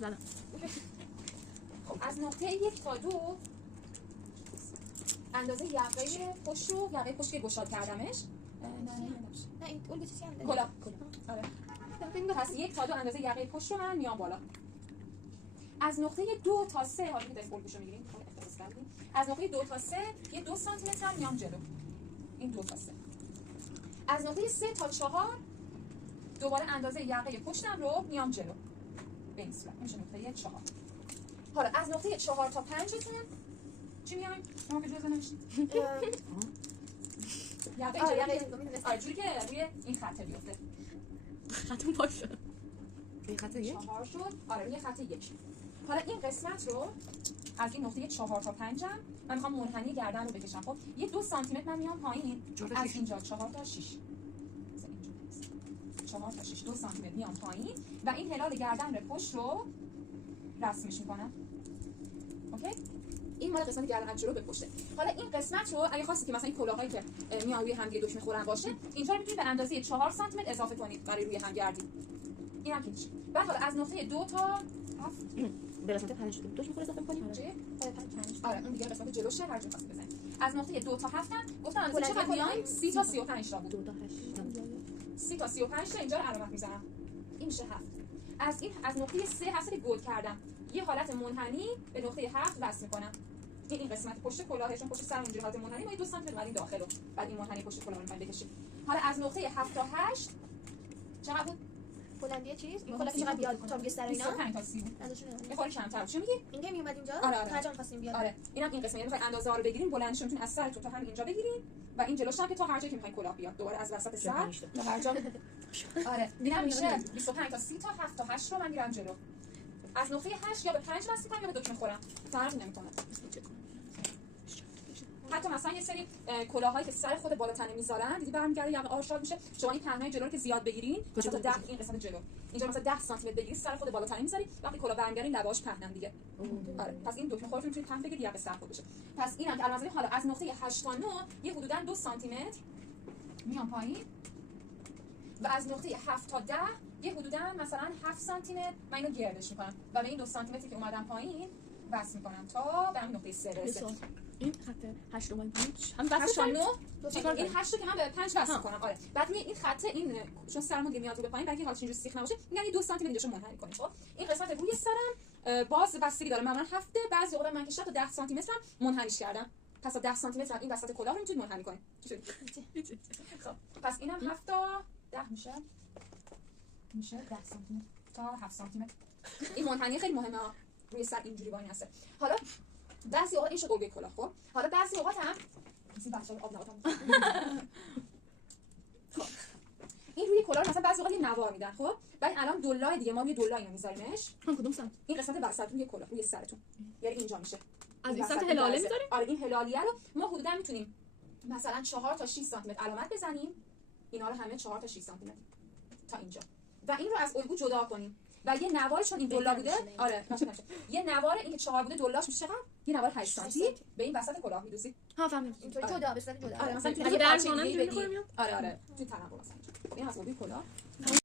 زدم. خب از نقطه 1 تا 2 اندازه یقه پشت رو یقه پشت که گشاد کردمش. نه این اون چیزی هم کلا آره. پس 1 تا 2 اندازه یقه پشت رو من میام بالا. از نقطه 2 تا 3 حالا که دست الگوشو میگیریم از نقطه 2 تا 3 یه 2 سانتی متر میام جلو. این 2 تا 3. از نقطه 3 تا 4 دوباره اندازه یقه پشتم رو میام جلو. به این صورت میشه نقطه 4. حالا از نقطه 4 تا 5 تون چی میایم؟ شما که جزء نمیشید. یقه جوری که روی این خط بیفته. خطم باشه. این خط 1 4 شد. آره روی خط 1. حالا این قسمت رو از این نقطه 4 تا 5 من میخوام منحنی گردن رو بکشم. خب یه 2 سانتی متر من میام پایین از اینجا 4 تا 6. 4 تا 6 2 سانتی متر میام پایین و این هلال گردن رو پشت رو رسمش میکنم. اوکی؟ این مال قسمت گردن از جلو به پشته. حالا این قسمت رو اگه خواستید که مثلا این کلاهایی که میان روی هم دیگه دکمه خورن باشه، اینجا رو میتونید به اندازه 4 سانتی متر اضافه کنید برای روی هم گردید. اینم که میشه. بعد حالا از نقطه 2 تا 7 به قسمت 5 دو میخوره اضافه کنیم. چه؟ 5. آره اون دیگه قسمت جلوشه هر جا خواستید بزنید. از نقطه 2 تا 7 گفتم اندازه چقدر میایم؟ 30 تا 35 تا بود. 2 تا 8 30 تا 35 تا اینجا رو علامت میزنم. این میشه 7. از این از نقطه 3 هستی که گل کردم. یه حالت منحنی به نقطه 7 وصل میکنم. این قسمت پشت کلاهشون پشت سر اینجوری حالت منحنی ما 2 سانتی متر داخل رو بعد این منحنی پشت کلاه رو می‌خوایم بکشیم. حالا از نقطه 7 تا 8 چقدر بود؟ بلندی چیز؟ این کلا چقدر بیاد تا میگه سر اینا؟ 25 تا 30 بود. ازشون یه خورده کمتر. چی میگی؟ اینجا میومد اینجا؟ آره. هر جا خواستیم بیاد. آره. اینم این قسمت یعنی می‌خواید اندازه ها رو بگیرین بلندش میتونین از سرتون تا همین اینجا بگیرین و این جلوش هم که تا هر جایی که می‌خواید کلاه بیاد دوباره از وسط سر تا هر جا. آره. اینم میشه 25 تا 30 تا 7 تا 8 رو من میرم جلو. از نقطه 8 یا به 5 وصل می‌کنم یا به دکمه خورم. فرق نمی‌کنه. حتی مثلا یه سری کلاهایی که سر خود بالا تنه میذارن دیدی برمیگرده یقه آشاد میشه. شما این پهنای جلو رو که زیاد بگیرین مثلا 10 این قسمت جلو اینجا مثلا 10 سانتی متر بگیرید سر خود بالا تنه میذاری وقتی کلاه برمیگردین لباش پهنن دیگه. آره پس این دکمه خودتون میتونید پهن بگیرید یقه سر خود بشه. پس اینم که الان حالا از نقطه 8 تا 9 یه حدودا 2 سانتی متر میام پایین و از نقطه 7 تا 10 یه حدودا مثلا 7 سانتی متر من اینو گردش میکنم و به این 2 سانتی متری که اومدم پایین وصل میکنم تا به همین نقطه 3 برسه. این خط 8 اومد هم وصل تا 9 چیکار این 8 که من به 5 وصل می‌کنم. آره بعد این خط این چون سرمون میاد رو به پایین برای حالش اینجوری سیخ نباشه میگن 2 سانتی متر اینجاشو منحنی کنید. خب این قسمت روی سرم باز بستگی داره معمولا 7 بعضی اوقات من که تا 10 سانتی متر منحنیش کردم. پس تا 10 سانتی متر این وسط کلاه رو میتونید منحنی کنید. خب پس اینم 7 تا 10 میشه 10 سانتی متر تا 7 سانتی متر. این منحنی خیلی مهمه روی سر اینجوری وای نسته. حالا بعضی اوقات این شد قلبه کلاه. خب حالا بعضی اوقات هم این بچه‌ها آب نباتم خب این روی کلاه مثلا بعضی اوقات یه نوار میدن. خب بعد الان دلای دیگه ما روی دلای اینو میذاریمش. کدوم سمت؟ این قسمت وسط روی کلاه روی سرتون یعنی اینجا میشه از این سمت هلاله میذاریم. آره این هلالیه رو ما حدودا میتونیم مثلا 4 تا 6 سانتی متر علامت بزنیم. اینا رو همه 4 تا 6 سانتی متر تا اینجا و این رو از الگو جدا کنیم و یه نوار چون این دلا بوده. آره یه نوار این که 4 بوده دلاش میشه چقدر؟ یه نوار 8 سانتی به این وسط کلاه میدوزی. ها فهمیدم. اینطوری جدا به صورت جدا. آره مثلا اگه در زمان اینجوری می‌کنم آره تو تنم مثلا این از الگوی کلاه